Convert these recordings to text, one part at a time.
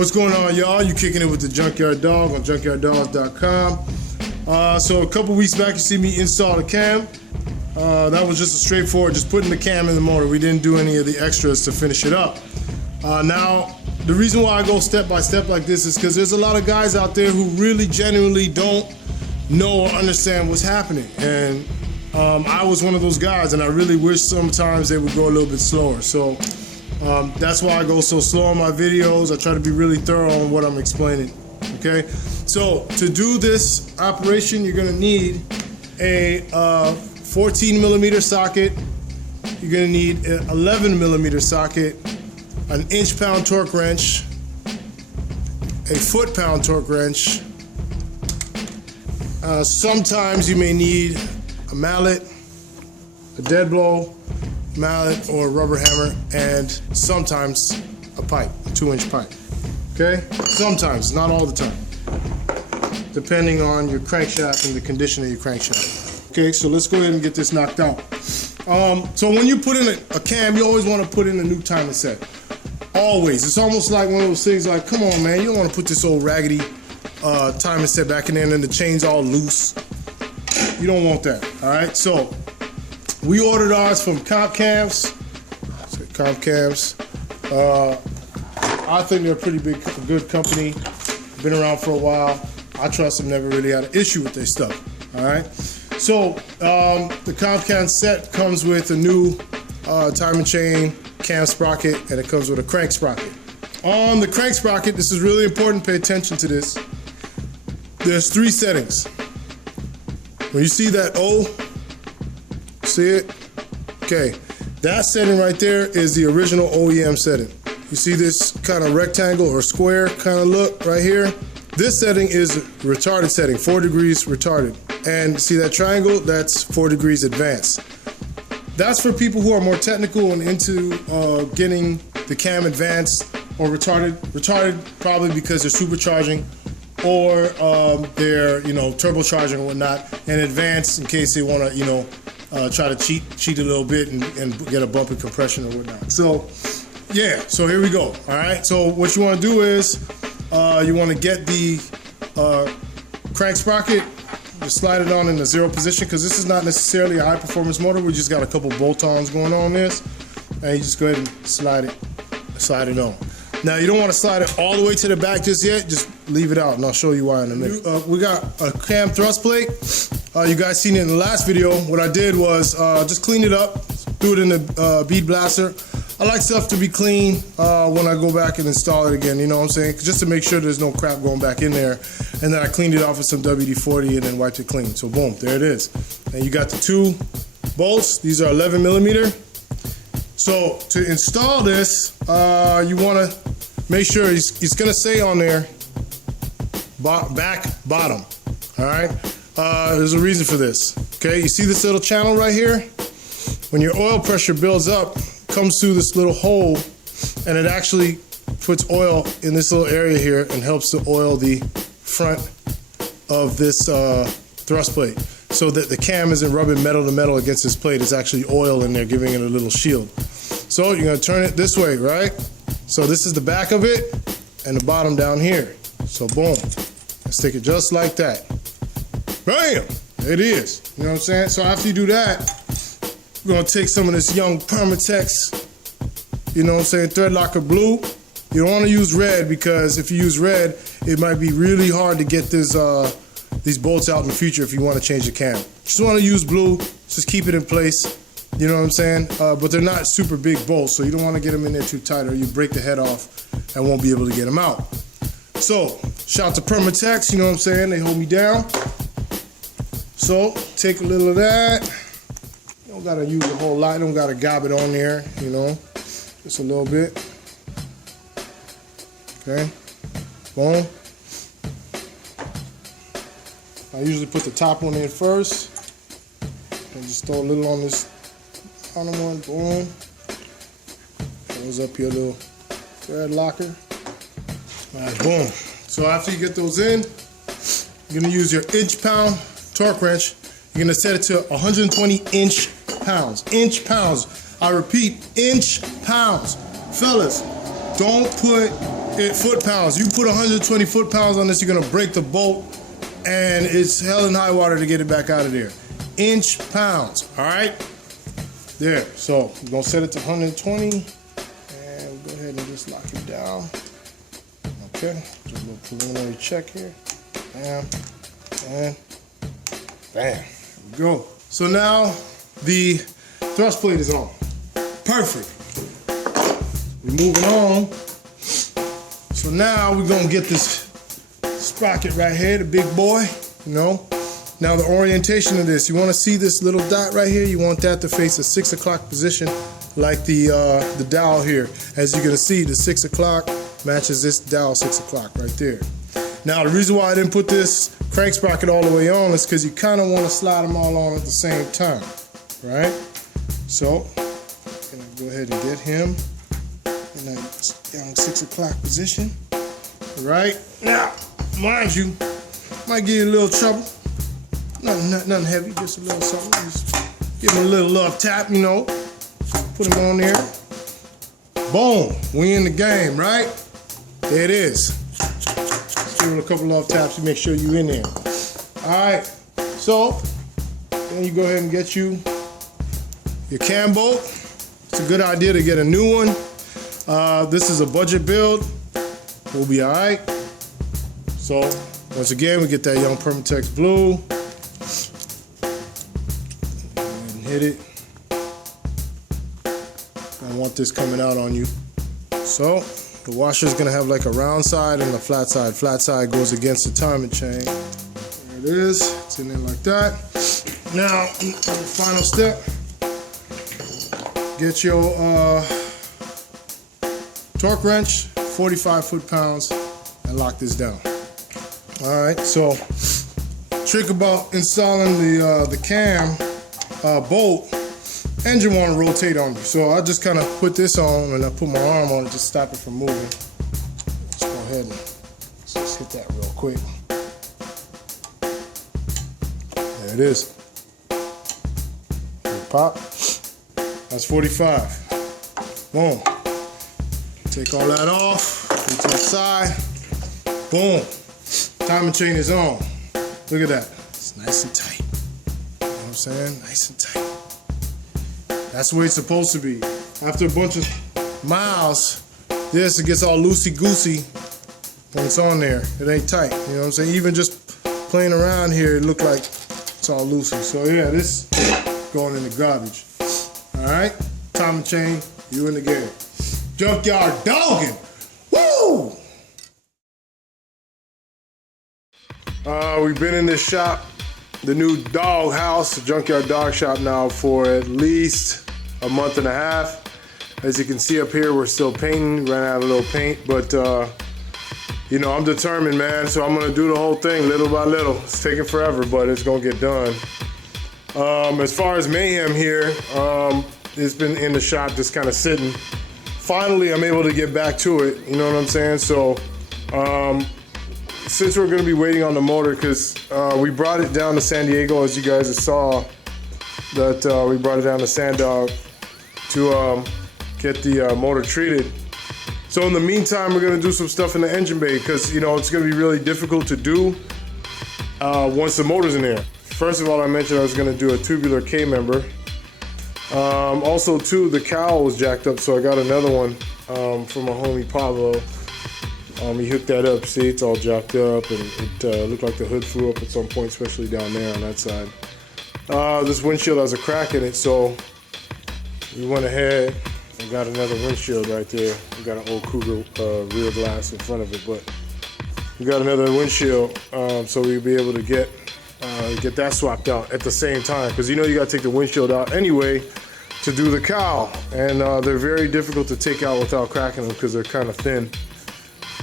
What's going on, y'all? You kicking it with the Junkyard Dog on junkyarddogs.com. So a couple weeks back, you see me install the cam. That was just a straightforward, just putting the cam in the motor. We didn't do any of the extras to finish it up. Now, the reason why I go step by step like this is because there's a lot of guys out there who really genuinely don't know or understand what's happening. And I was one of those guys, and I really wish sometimes they would go a little bit slower. So that's why I go so slow on my videos. I try to be really thorough on what I'm explaining, okay? So to do this operation, you're gonna need a 14 millimeter socket. You're gonna need an 11 millimeter socket, an inch-pound torque wrench, a foot-pound torque wrench. Sometimes you may need a mallet, a dead blow, mallet, or a rubber hammer, and sometimes a pipe, a 2-inch pipe. Okay? Sometimes, not all the time, depending on your crankshaft and the condition of your crankshaft. Okay, so let's go ahead and get this knocked out. So when you put in a cam, you always want to put in a new timing set. Always. It's almost like one of those things like, come on, man, you don't want to put this old raggedy timing set back in there and the chain's all loose. You don't want that, all right? So we ordered ours from camshaft. I think they're a pretty good company. Been around for a while. I trust them, never really had an issue with their stuff, all right? So the camshaft set comes with a new timing chain, cam sprocket, and it comes with a crank sprocket. On the crank sprocket, this is really important, pay attention to this. There's 3 settings. When you see that O, see it? Okay, that setting right there is the original OEM setting. You see this kind of rectangle or square kind of look right here? This setting is retarded setting, 4 degrees retarded. And see that triangle? That's 4 degrees advanced. That's for people who are more technical and into getting the cam advanced or retarded. Retarded probably because they're supercharging, or they're, turbocharging and whatnot, and advanced in case they want to, try to cheat a little bit and get a bump in compression or whatnot. So, yeah, so here we go, all right? So what you want to do is you want to get the crank sprocket, just slide it on in the 0 position, because this is not necessarily a high-performance motor. We just got a couple bolt-ons going on this, and you just go ahead and slide it on. Now, you don't want to slide it all the way to the back just yet. Just leave it out, and I'll show you why in a minute. We got a cam thrust plate. You guys seen it in the last video. What I did was just clean it up, threw it in the bead blaster. I like stuff to be clean when I go back and install it again, you know what I'm saying? Just to make sure there's no crap going back in there. And then I cleaned it off with some WD-40 and then wiped it clean. So boom, there it is. And you got the 2 bolts. These are 11 millimeter. So to install this, you want to make sure it's going to say on there back bottom. All right. There's a reason for this. Okay. You see this little channel right here? When your oil pressure builds up, it comes through this little hole, and it actually puts oil in this little area here and helps to oil the front of this thrust plate, so that the cam isn't rubbing metal to metal against this plate. It's actually oil in there, giving it a little shield. So you're gonna turn it this way, right? So this is the back of it and the bottom down here. So boom, stick it just like that. Bam, it is. You know what I'm saying? So after you do that, we're gonna take some of this young Permatex, you know what I'm saying, thread locker blue. You don't wanna use red, because if you use red, it might be really hard to get this, these bolts out in the future if you wanna change the cam. Just wanna use blue, just keep it in place. You know what I'm saying? But they're not super big bolts, so you don't want to get them in there too tight, or you break the head off and won't be able to get them out. So, shout out to Permatex, you know what I'm saying? They hold me down. So, take a little of that. You don't gotta use a whole lot, you don't gotta gob it on there, just a little bit. Okay, boom. I usually put the top one in first, and just throw a little on this bottom one, boom. Goes up your little thread locker. All right, boom. So after you get those in, you're gonna use your inch-pound torque wrench. You're gonna set it to 120 inch-pounds. Inch-pounds. I repeat, inch-pounds. Fellas, don't put foot-pounds. You put 120 foot-pounds on this, you're gonna break the bolt, and it's hell and high water to get it back out of there. Inch-pounds, all right? There, so we're gonna set it to 120, and go ahead and just lock it down. Okay, do a little preliminary check here. Bam, and bam, there we go. So now the thrust plate is on. Perfect. We're moving on. So now we're gonna get this sprocket right here, the big boy, you know. Now the orientation of this, you wanna see this little dot right here? You want that to face a 6 o'clock position like the dial here. As you're gonna see, the 6 o'clock matches this dial 6 o'clock right there. Now the reason why I didn't put this crank sprocket all the way on is because you kinda wanna slide them all on at the same time, right? So, I'm gonna go ahead and get him in that young 6 o'clock position. Right now, mind you, might give you a little trouble. Nothing heavy, just a little something. Just give him a little love tap, you know. Put him on there. Boom, we in the game, right? There it is. Just give him a couple love taps to make sure you in there. All right, so then you go ahead and get you your cam bolt. It's a good idea to get a new one. This is a budget build. We'll be all right. So once again, we get that young Permatex blue. Go ahead and hit it. I want this coming out on you. So the washer is gonna have like a round side and a flat side. Flat side goes against the timing chain. There it is. It's in there like that. Now, the final step. Get your torque wrench, 45 foot-pounds, and lock this down. All right, so trick about installing the cam bolt, engine want to rotate on you. So I just kind of put this on and I put my arm on it to stop it from moving. Let's go ahead and just hit that real quick. There it is. Pop. That's 45. Boom. Take all that off. Put it to the side. Boom. Timing chain is on. Look at that. It's nice and tight. You know what I'm saying? Nice and tight. That's the way it's supposed to be. After a bunch of miles, it gets all loosey-goosey when it's on there. It ain't tight. You know what I'm saying? Even just playing around here, it looked like it's all loosey. So yeah, this going in the garbage. All right, timing chain, you in the game. Junkyard dogging, woo! We've been in this shop, the new dog house, the Junkyard dog shop now for at least a month and a half. As you can see up here, we're still painting, ran out of a little paint, but you know, I'm determined, man, so I'm gonna do the whole thing little by little. It's taking forever, but it's gonna get done. As far as mayhem here, it's been in the shop just kind of sitting. Finally, I'm able to get back to it, you know what I'm saying? So, since we're gonna be waiting on the motor, because we brought it down to San Diego, as you guys saw, that we brought it down to Sandog to get the motor treated. So in the meantime, we're gonna do some stuff in the engine bay, because you know, it's gonna be really difficult to do once the motor's in there. First of all, I mentioned I was gonna do a tubular K-member. Also too, the cowl was jacked up, so I got another one from my homie Pablo. He hooked that up, see, it's all jacked up, and it looked like the hood flew up at some point, especially down there on that side. This windshield has a crack in it, so we went ahead and got another windshield right there. We got an old Cougar rear glass in front of it, but we got another windshield, so we'll be able to get that swapped out at the same time, because you know you got to take the windshield out anyway to do the cowl, and they're very difficult to take out without cracking them because they're kind of thin.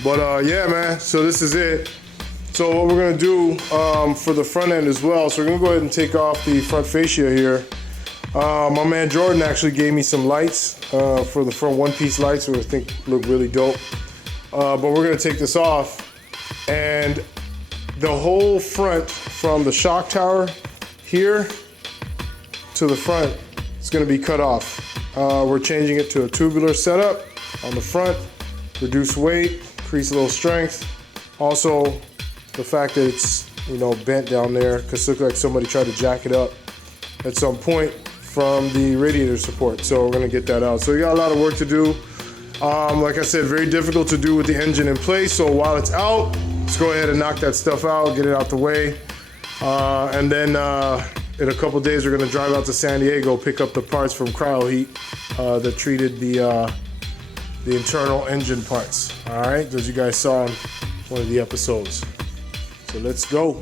But yeah, man, so this is it. So what we're gonna do for the front end as well, so we're gonna go ahead and take off the front fascia here. My man Jordan actually gave me some lights for the front one-piece lights, which I think look really dope. But we're gonna take this off, and the whole front from the shock tower here to the front is gonna be cut off. We're changing it to a tubular setup on the front, reduce weight, increase a little strength. Also, the fact that it's, you know, bent down there, because it looks like somebody tried to jack it up at some point from the radiator support. So we're gonna get that out. So we got a lot of work to do. Like I said, very difficult to do with the engine in place. So while it's out, let's go ahead and knock that stuff out, get it out the way. And then in a couple days, we're gonna drive out to San Diego, pick up the parts from Cryo Heat that treated the internal engine parts. All right, as you guys saw in one of the episodes. So let's go.